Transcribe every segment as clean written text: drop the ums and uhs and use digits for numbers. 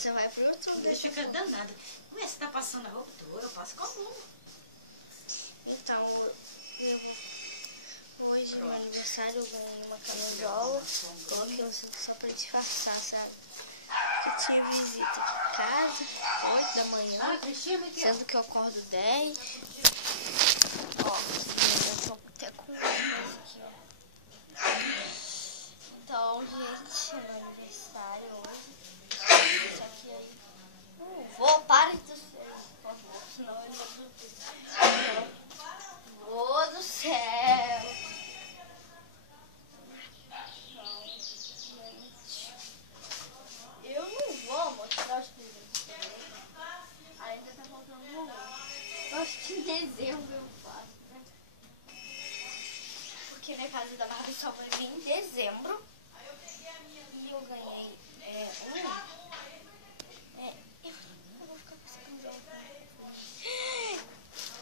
você vai pro YouTube. Ele fica danado. Ué, você tá passando a roupa toda? Eu passo comum. Então, eu hoje, no meu aniversário, eu ganhei uma camisola. Coloquei um cinto só pra disfarçar, sabe? Porque tinha visita aqui em casa, 8 da manhã, sendo que eu acordo 10. Ó, eu tô até com aqui, ó. Então, gente, é meu aniversário hoje. Só que aí... vou, para de ser, por favor, senão eu não vou. Vô do céu. Não, gente. Eu não vou mostrar os presentes dele. Ainda tá faltando um. Eu acho que em dezembro eu faço, né? Porque minha casa da Barbie só vai vir em dezembro. E eu ganhei eu vou ficar com essa camiseta.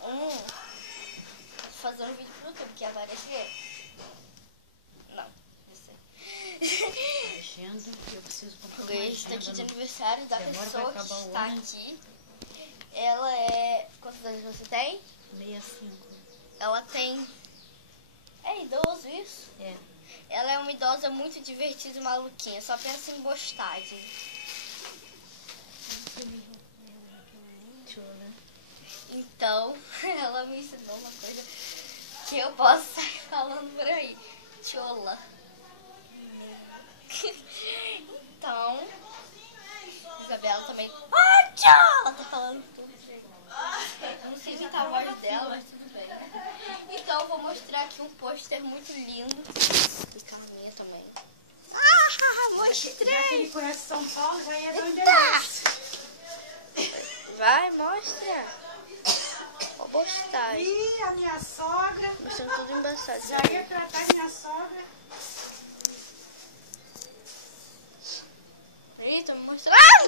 Vou fazer um vídeo pro YouTube que aparecer. Não, não sei. Agenda, eu preciso comprar uma Lista agenda. aqui de aniversário da Demora pessoa pra que acabar o está ano. aqui. Ela é... Quantos anos você tem? 65. Ela tem... É idoso isso? É. Ela é uma idosa muito divertida e maluquinha. Só pensa em bostagem. Né? Então, ela me ensinou uma coisa que eu posso sair falando por aí. Tchola. Então, Isabela também... Ah, tchola! Tá falando tudo. Eu não sei imitar a voz dela, mas tudo bem. Então, eu vou mostrar aqui um pôster muito lindo. E Carminha também. Ah, mostrei! Já que ele conhece São Paulo, já ia dar um Eita! endereço. Vai, mostra. Vou postar. E a minha sogra. Mostrando tudo embaçado. Já ia tratar minha sogra. Eita, me mostrou. Ah!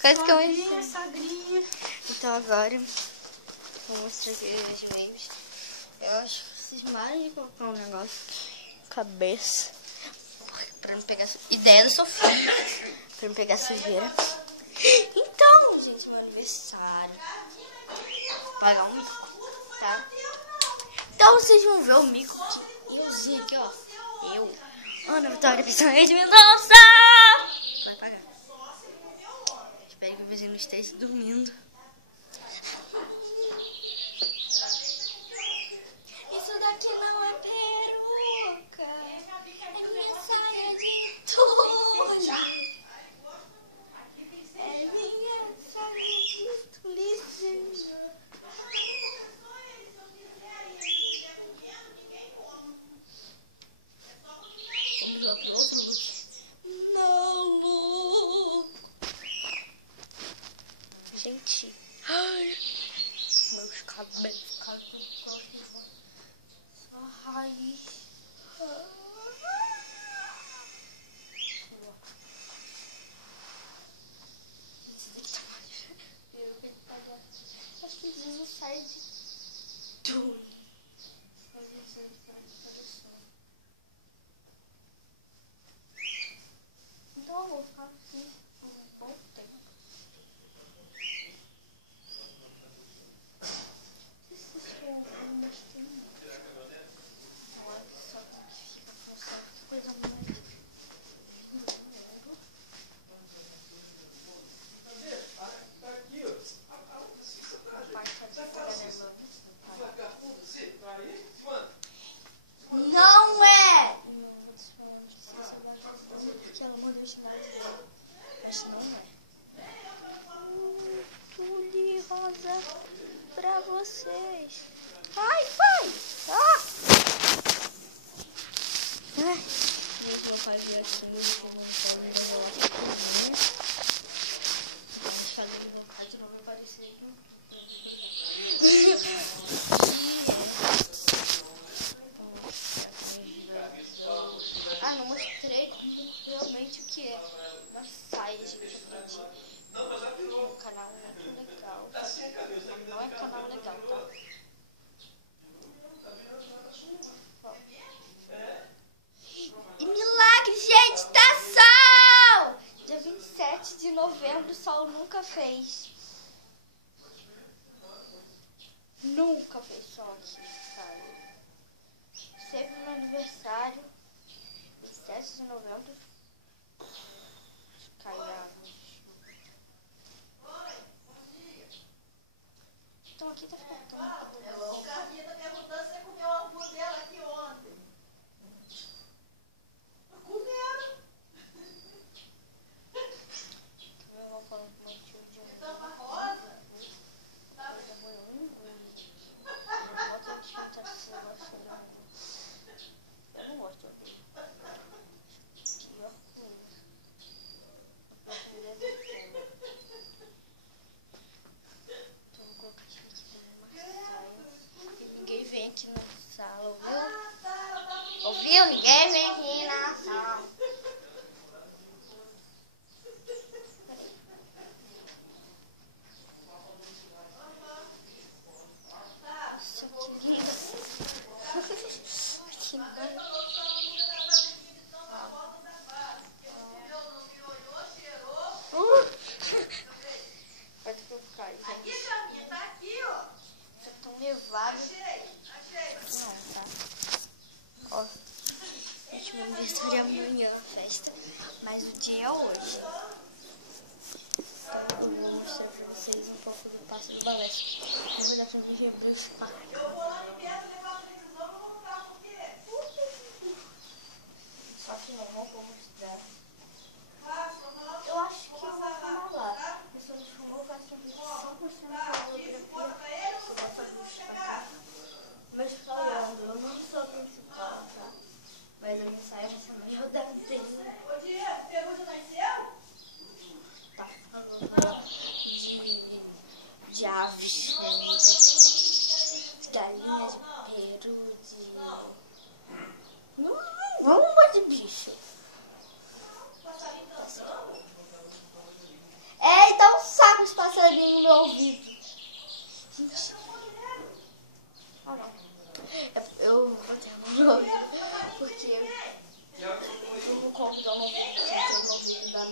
Quase que eu Sogrinha, sogrinha. Então agora, vou mostrar aqui os memes. Eu acho que vocês marem de colocar um negócio na cabeça. Pra não pegar... Ideia da Sofia. Pra não pegar sujeira. Então, gente, meu aniversário. Vou pagar um mico, tá? Então vocês vão ver o mico. Euzinho aqui, ó. Eu, Ana Vitória Pessoa de Mendonça. Vai pagar. Espero que o vizinho esteja dormindo. Isso daqui não é peruca. É minha saia de tule. É minha saia de tulizinho. Vamos lá pro outro look. Não, Lu. Gente. Ai, meus cabelos ficaram todos. Só raiz. Acho que eles não saem de tudo. Então eu vou ficar assim por um bom tempo. Esses fogos tem olha só que fica funcionando. Que coisa mais. Não é! Porque ela mandou chamar de dela. Mas não é. Tule rosa pra vocês. Ai, vai! Ah! Ai, gente, meu pai veio aqui no montão de revelar. Deixa eu ler meu caso, não vai aparecer aqui. Ah, não mostrei realmente o que é uma saia, gente. Eu aprendi no canal muito legal. Não é canal legal, tá? E milagre, gente, tá só! nunca fez som aqui, sabe? Sempre no aniversário, 7 de novembro, caiamos. Então aqui tá faltando. Gabi tá perguntando se você comeu o hambúrguer dela aqui ontem. Comeram. Eu vou falar com o meu tio de Tampa rosa. Eu não gosto dele. Pior coisa. Então vou colocar isso aqui também numa saia. E ninguém vem aqui na sala, ouviu? Ouviu? Ninguém vem aqui na sala. Nossa, que lindo. Aqui embaixo. Vai ter que ficar aí, Aqui, gente. Caminha, tá aqui, ó. Tá tão nevado. Achei. Não, tá. Ó. Gente, meu aniversário é amanhã a festa. Mas o dia é hoje. Então eu vou mostrar pra vocês um pouco do passo do balé. Na verdade, eu vou quebrar os pacos. Eu vou lá no perto levar a televisão, eu vou comprar por quê? Só que não vou mostrar. Fácil, eu vou lá. Eu acho que eu vou filmar lá. Eu só não filmou, eu faço 100% fotografia. Eu gosto de destacar. Mas falando, eu não sou a principal, tá? Mas a minha saia vai ser melhor da dele. Ô, Diego, o peru já nasceu? Tá falando de aves, né? De galinha, de peru, de... Vamos lá de bicho. É, então sabe os passarinhos no meu ouvido. Gente. Ah, não. Eu vou ter no meu ouvido porque eu não compro, eu não vou no ouvido da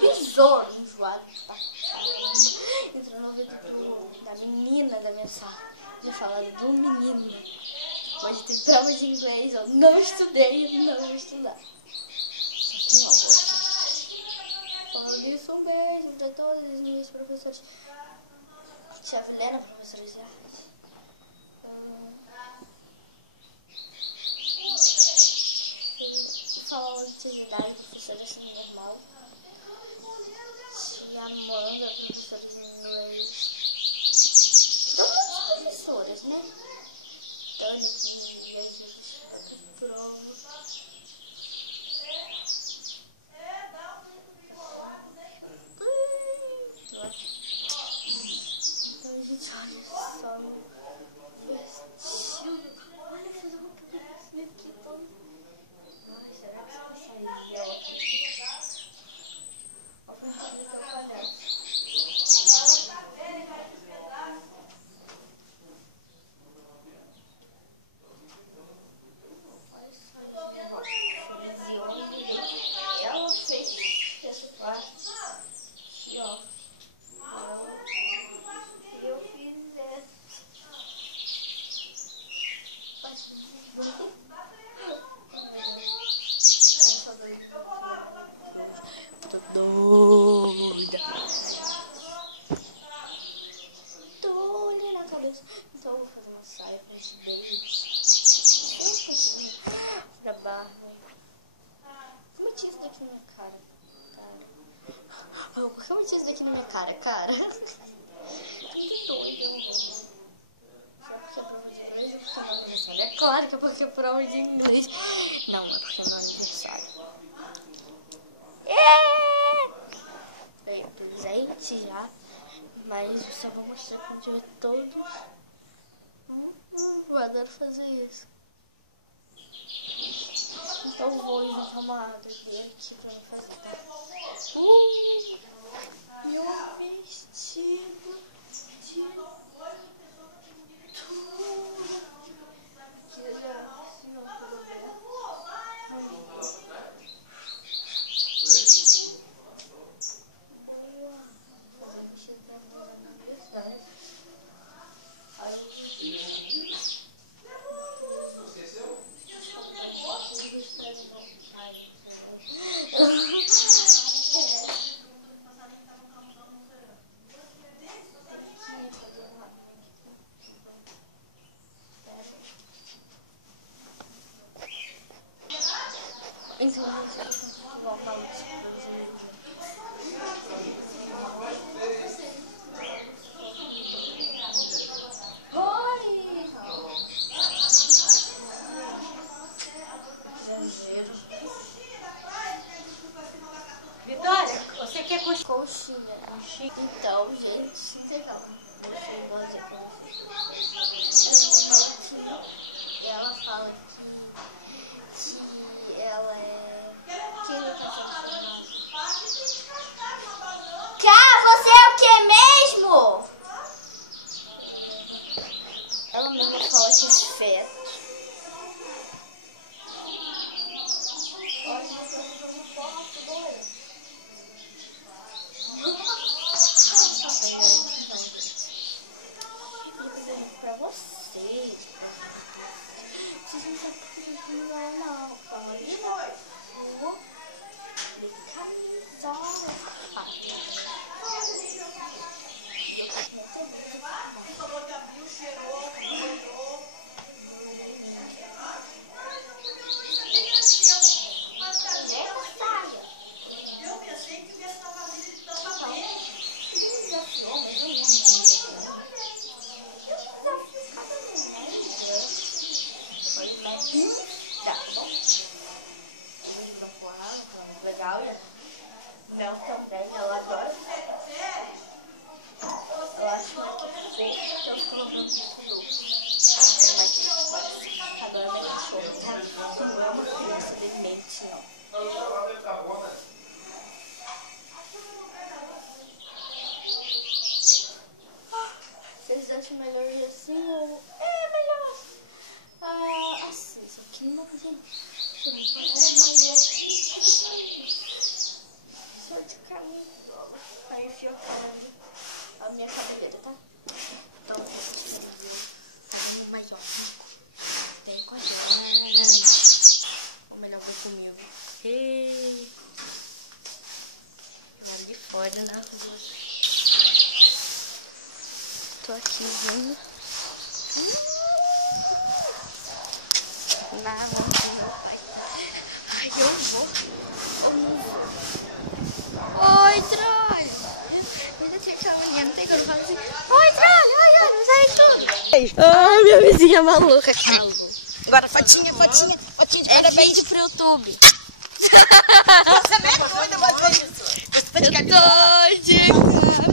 besouro enjoado. Tá? Entrou no ouvido da menina da minha sala. Já falando do menino. Hoje tem prova de inglês, eu não estudei, não vou estudar. Não, hoje. Falando isso, um beijo para todos os meus professores. Tia Vilena, professora de arte. Falar uma atividade, professora assim, normal. Tia Amanda, professora de inglês. Todas as professoras, né? Tânia, que Jesus, prova. Gente, olha só meu vestido. Olha essa roupa que eu aqui todo. Ai, será que vai sair? Ó, a frente do teu palhaço. Olha só, gente. Ela fez essa parte. Aqui, ó. Eu fiz essa. Tô doida. Doida na cabeça. Então eu vou fazer uma saia com esse beijo pra barba. Como eu tinha isso daqui na minha cara? Como eu tinha isso daqui na minha cara, cara? Tô muito doida. É claro que é porque é prova de inglês. Não, é porque é meu aniversário. Bem, presente já. Mas eu só vou mostrar quando tiver todo. Eu adoro fazer isso. Então eu vou inventar uma doideira aqui pra me fazer. Meu vestido de Então, vou falar disso pra vocês. Vitória, você quer coxinha? Coxinha. Então, gente, legal. Você gosta de coxinha. E ela fala que ela é... Que você é o que mesmo? Ela mesmo fala que é feto. Olha, eu tô fazendo foto, doido. Pra vocês. Vocês não sabem que não. Fala de novo. De camisola. Legal, e Mel também, ela adora. Eu acho que eu estou lavando isso novo. Mas agora vai ter show, tá? Não é uma criança demente, não. Vocês acham melhor ir assim ou... É melhor assim, só que não dá pra fazer. Só de camisola. Aí fiocando a minha cabeleira, tá? Então, tá mais ó. Tem coragem. Ou melhor, vem comigo. Ei. Lá de fora, né? Tô aqui vendo. Na mão do meu pai. Ai, eu vou. Oi, Troy. Ainda tem aquela menina, não tem que eu não falo assim. Oi, Troy, não sai tudo. Ai, minha vizinha maluca. Agora, fotinha de parabéns. É vídeo pro YouTube. Você nem é doida, mas é isso. Você tá de cabeça.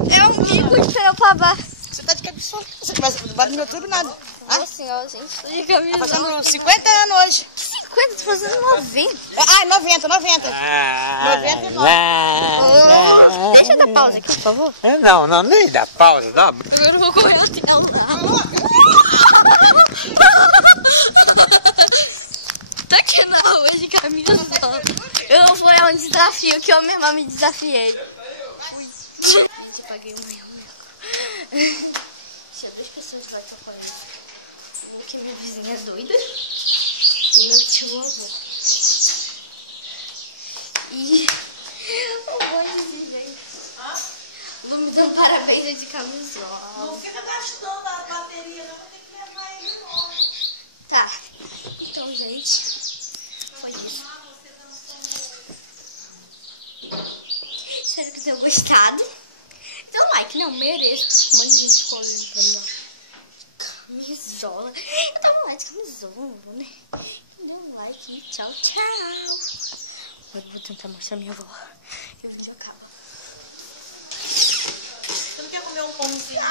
É um bico de pé pra baixo. Você tá de cabeça. Você não vai no meu YouTube nada. Assim, ó, gente. Tô de camisa. Tá fazendo 50 anos hoje. 50, tô fazendo 90. Ah, 90. 99. Deixa eu dar pausa aqui, por favor. Não, nem dá pausa, dá. Agora eu vou correr até lá. Tá aqui na rua de camisa só. Eu vou, é um desafio que eu mesma me desafiei. Gente, eu paguei um real. Tinha 2 pessoas lá que eu falei. Uma que minha vizinha é doida. E meu tio avô. E eu vou dizer, gente. Lu me dando parabéns de camisola. Não fica gastando a bateria, não. Tem que levar ele embora. Tá. Então, gente, foi isso. Espero que tenham gostado. Dê um like, não, mereço. Um monte de gente ficou olhando pra mim, ó. Camisola. Eu tava lá de camisola, né? Dê um like e tchau, tchau. Agora eu vou tentar mostrar minha avó. E o vídeo acaba. Você não quer comer um pãozinho?